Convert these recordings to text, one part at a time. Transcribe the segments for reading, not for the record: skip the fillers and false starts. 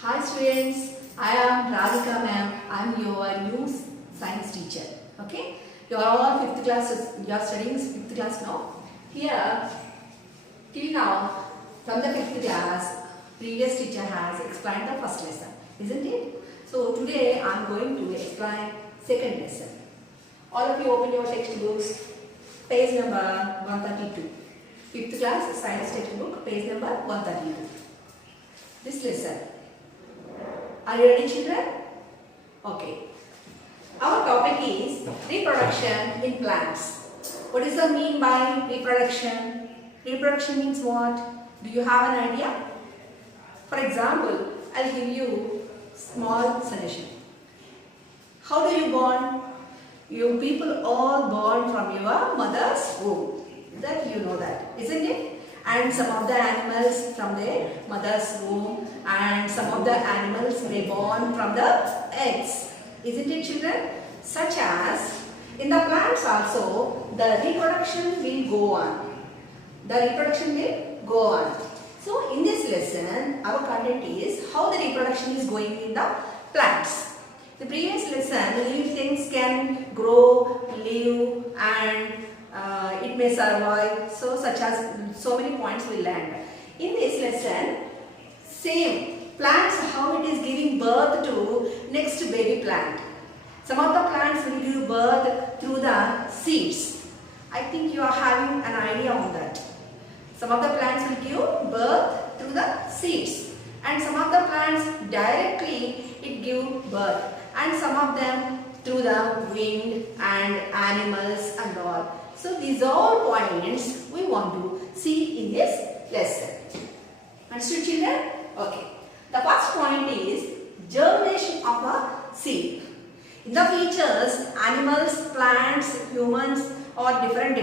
Hi students, I am Radhika ma'am. I am your new science teacher. Okay, you are all fifth classes. You are studying fifth class now. Here, till now, from the fifth class, previous teacher has explained the first lesson, isn't it? So today I am going to explain second lesson. All of you open your textbooks, page number 132. Fifth class science textbook, page number 132. This lesson. Are you ready, children? Okay. Our topic is reproduction in plants. What does that mean by reproduction? Reproduction means what? Do you have an idea? For example, I'll give you small suggestion. How do you born? You people all born from your mother's womb. That you know that, isn't it? And some of the animals from their mother's womb, and some of the animals they born from the eggs, isn't it, children? Such as in the plants also the reproduction will go on. The reproduction will go on. So in this lesson our content is how the reproduction is going in the plants. The previous lesson, living things can grow, live, and it may survive. So such as so many points we learned. In this lesson, same plants, how it is giving birth to next baby plant. Some of the plants will give birth through the seeds. I think you are having an idea on that. Some of the plants will give birth through the seeds, and some of the plants directly it give birth, and some of them through the wind and animals and all. So these are all points we want to see in this lesson. Understood, children? Okay. The first point is germination of a seed. In the features, animals, plants, humans are different.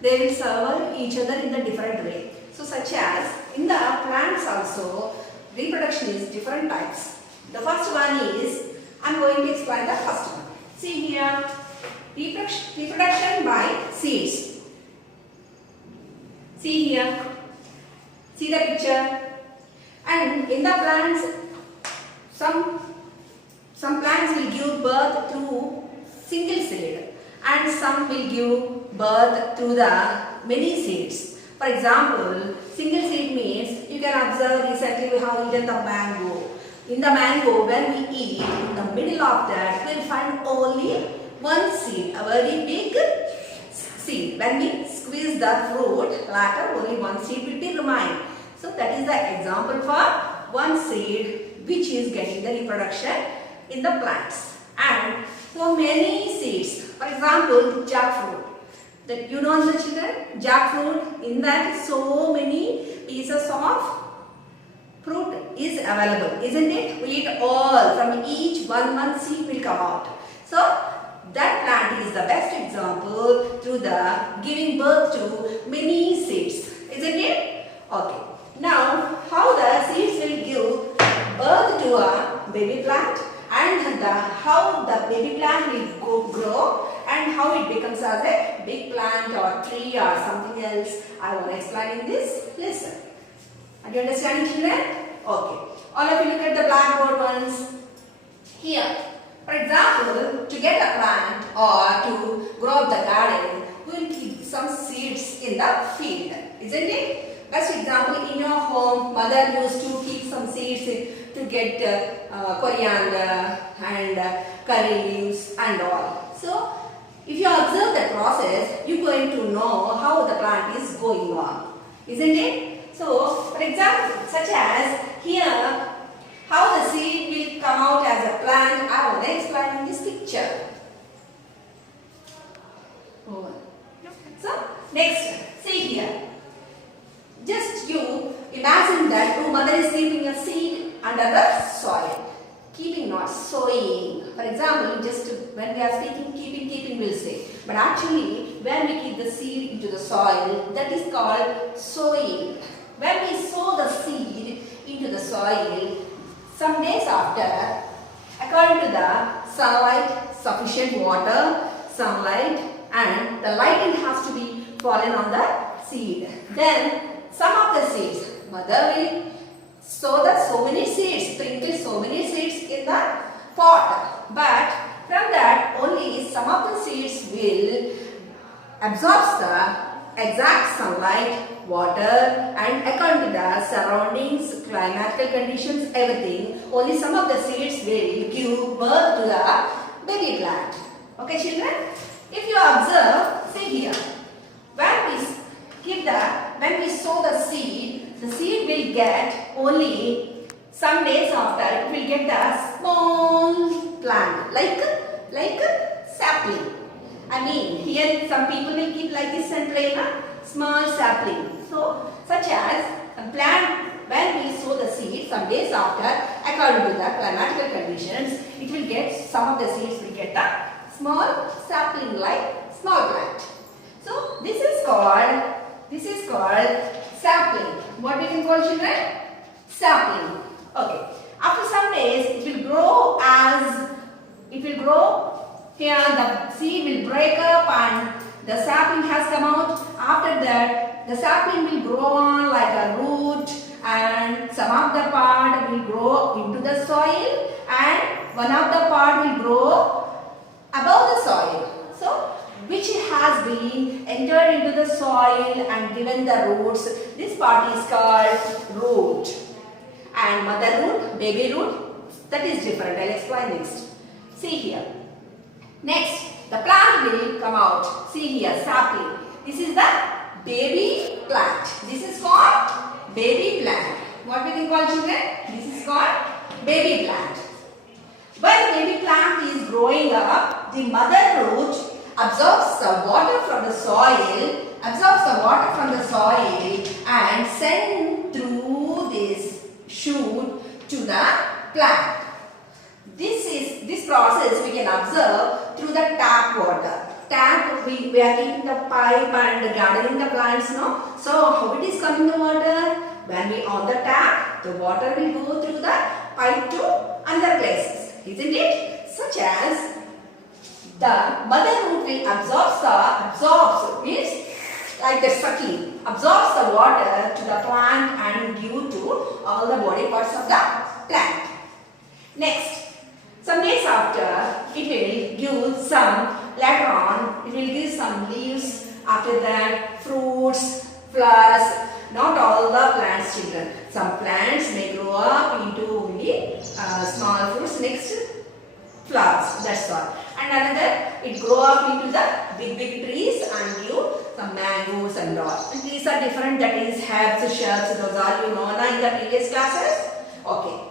They will serve each other in a different way. So such as in the plants also, reproduction is different types. The first one is, I am going to explain the first one. See here, reproduction by seeds. See here, see the picture. And in the plants, some plants will give birth through single seed, and some will give birth through the many seeds. For example, single seed means you can observe recently we have eaten the mango. In the mango, when we eat, in the middle of that, we will find only one seed, a very big seed. When we squeeze the fruit, later only one seed will be remain. So that is the example for one seed which is getting the reproduction in the plants. And for many seeds, for example, jackfruit. That you know the children, jackfruit, in that so many pieces of fruit is available, isn't it? We eat all, from each one seed will come out. So that plant is the best example through the giving birth to many seeds, isn't it? Okay. Now how the seeds will give birth to a baby plant, and how the baby plant will grow, and how it becomes as a big plant or tree or something else. I want to explain in this lesson. Are you understanding, children? Okay. All of you look at the blackboard ones. Here, for example, to get a plant or to grow up the garden, we will keep some seeds in the field, isn't it? Best example, in your home, mother used to keep some seeds to get coriander and curry leaves and all. So, if you observe the process, you are going to know how the plant is going on, isn't it? So, for example, such as here, how the seed will come out as a plant, I want to explain in this picture. So, next, see here. Just you imagine that your mother is keeping a seed under the soil. Keeping, not sowing. For example, just when we are speaking, keeping we'll say. But actually, when we keep the seed into the soil, that is called sowing. When we sow the seed into the soil, some days after, according to the sunlight, sufficient water, sunlight, and the light has to be fallen on the seed. Then some of the seeds, mother will sow so many seeds, sprinkle so many seeds in the pot. But from that only some of the seeds will absorb the exact sunlight, water and according to the surroundings, climatical conditions, everything. Only some of the seeds will give birth to the baby plant. Okay children? If you observe, see here, when we sow the seed will get only some days after it will get the small plant like a sapling. I mean here some people will keep like this and play a small sapling. So such as a plant when we sow the seed some days after according to the climatical conditions it will get some of the seeds will get the small sapling like small plant. So this is called sapling. What we can call children? Sapling. Okay. After some days it will grow here the seed will break up and the sapling has come out. After that the sapling will grow on like a root and some of the part will grow into the soil and one of the part will grow above the soil. So which has been entered into the soil and given the roots. This part is called root. And mother root, baby root, that is different. I will explain next. See here. Next, the plant will come out. See here, sapling. This is the baby plant. This is called baby plant. What we can call children? This is called baby plant. When the baby plant is growing up, the mother root absorbs the water from the soil, and send through this shoot to the plant. This process we can observe through the tap water. Tap, we are keeping the pipe and gathering the plants, no? So how it is coming the water? When we on the tap, the water will go through the pipe to other places, isn't it? Such as the mother root will absorbs means like the suckling, absorbs the water to the plant and give to all the body parts of the plant. Next, some days after, it will give some, later on, it will give some leaves, after that fruits, flowers. Not all the plants children. Some plants may grow up into only small fruits, next flowers, that's all. And another, it grow up into the big trees and give some mangoes and all. And these are different, that is herbs, shrubs, those are you know in the previous classes. Okay.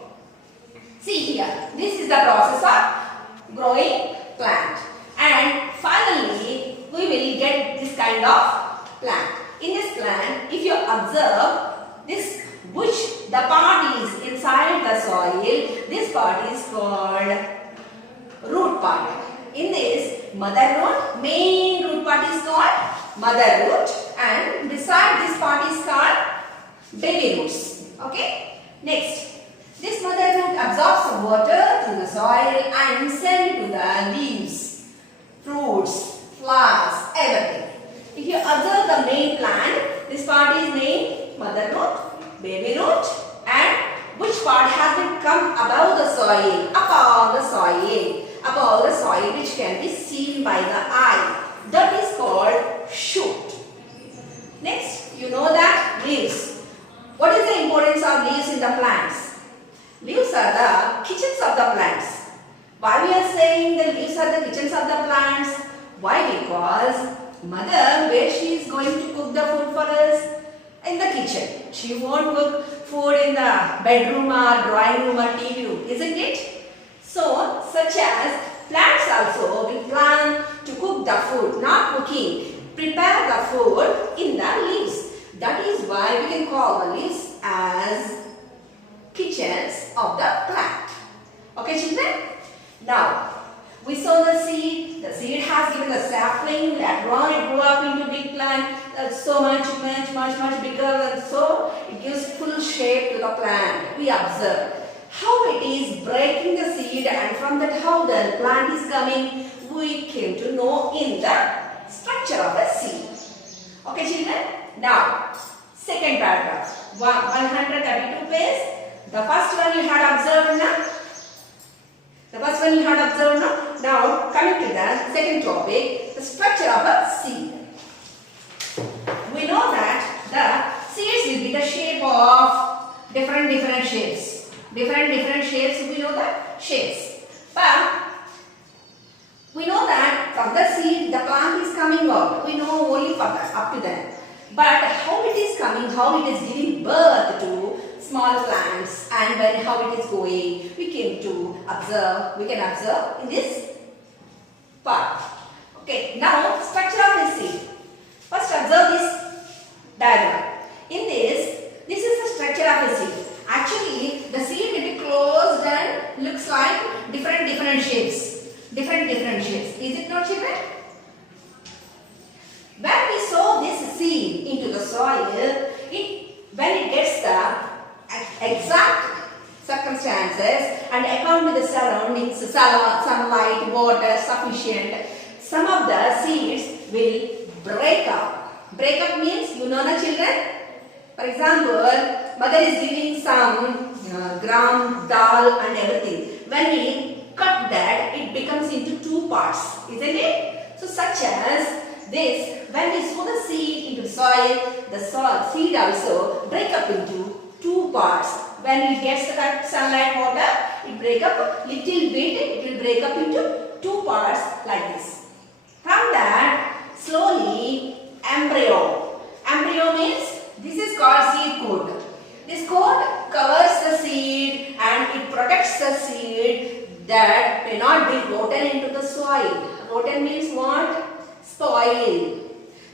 See here, this is the process of growing plant. And finally, we will get this kind of plant. In this plant, if you observe this which the part is inside the soil, this part is called root part. In this mother root, main root part is called mother root and beside this part is called baby roots. Okay. Next, this mother root absorbs the water through the soil and send it to the leaves, fruits, flowers, everything. If you observe the main plant, this part is main mother root, baby root, and which part has been come above the soil, above the soil which can be seen by the eye. That is called shoot. Next, you know that leaves. What is the importance of leaves in the plants? Leaves are the kitchens of the plants. Why we are saying the leaves are the kitchens of the plants? Why? Because mother, where she is going to cook the food for us? In the kitchen. She won't cook food in the bedroom or drawing room or TV room, isn't it? So, such as plants also, we plan to cook the food, not cooking, prepare the food in the leaves. That is why we can call the leaves as kitchens of the plant. Okay children? Now, we sow the seed has given the sapling, later on it grew up into big plant, so much bigger, and so it gives full shape to the plant. We observe how it is breaking the seed and from that how the plant is coming, we came to know in the structure of the seed. Okay children? Now, second paragraph, 132 page. The first one you had observed now. The first one you had observed now. Now coming to the second topic, the structure of a seed. We know that the seeds will be the shape of different shapes. Different shapes, we know that shapes. But we know that from the seed the plant is coming out. We know only for that, up to then. But how it is coming, how it is giving birth to small plants, and when how it is going, we can observe in this part. Okay, now structure of the seed. First observe this diagram. In this is the structure of a seed. Actually, the seed will be closed and looks like different shapes. Different shapes. Is it not, children? When we sow this seed into the soil, when it gets the exact circumstances and according to the surroundings, sunlight, water sufficient, some of the seeds will break up. Break up means, you know the children? For example, mother is giving some gram, dal and everything. When we cut that, it becomes into two parts, isn't it? So such as this, when we sow the seed into the soil, seed also break up into two parts. When it gets the sunlight, water, it break up little bit, it will break up into two parts like this. From that, slowly embryo. Embryo means this is called seed coat. This coat covers the seed and it protects the seed that may not be rotten into the soil. Rotten means what? Spoil.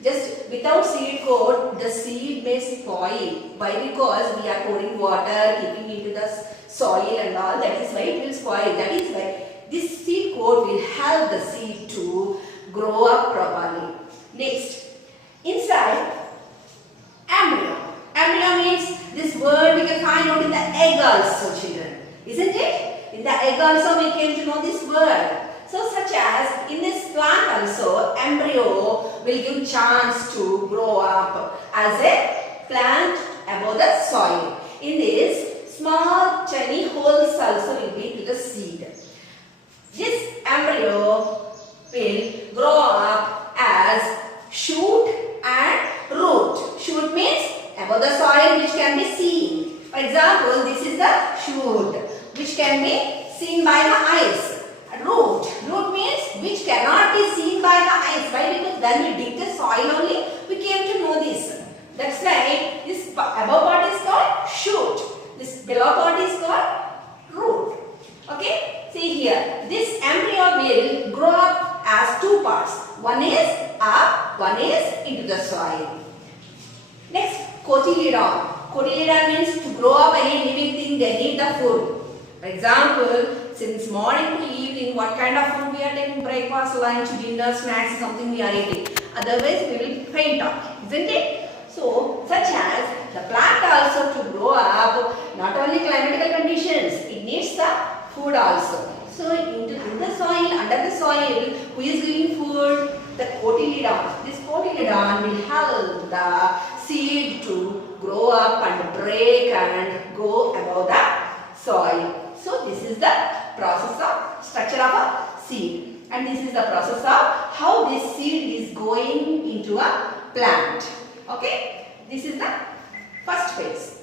Just without seed coat, the seed may spoil. Why? Because we are pouring water, keeping into the soil and all. That is why it will spoil. That is why this seed coat will help the seed to grow up properly. Next, inside embryo. Embryo means this word we can find out in the egg also, children. Isn't it? In the egg also we came to know this word. So such as in this plant also, embryo will give chance to grow up as a plant above the soil. In this, small tiny holes also will be to the seed. This embryo will grow up as shoot and root. Shoot means above the soil which can be seen. For example, this is the shoot which can be seen by the eyes. Root. Root means which cannot be seen by the eyes. Why? Because when we dig the soil only, we came to know this. That's why this above part is called shoot. This below part is called root. Okay? See here. This embryo will grow up as two parts. One is up, one is into the soil. Next, cotyledon. Cotyledon means to grow up any living thing, they need the food. For example, since morning to evening, what kind of food we are taking? Breakfast, lunch, dinner, snacks, something we are eating. Otherwise, we will faint off, isn't it? So, such as the plant also to grow up, not only climatical conditions, it needs the food also. So, in the soil, under the soil, who is giving food? The cotyledon. This cotyledon will help the seed to grow up and break and go above the soil. So this is the process of structure of a seed, and this is the process of how this seed is going into a plant. Okay, this is the first phase.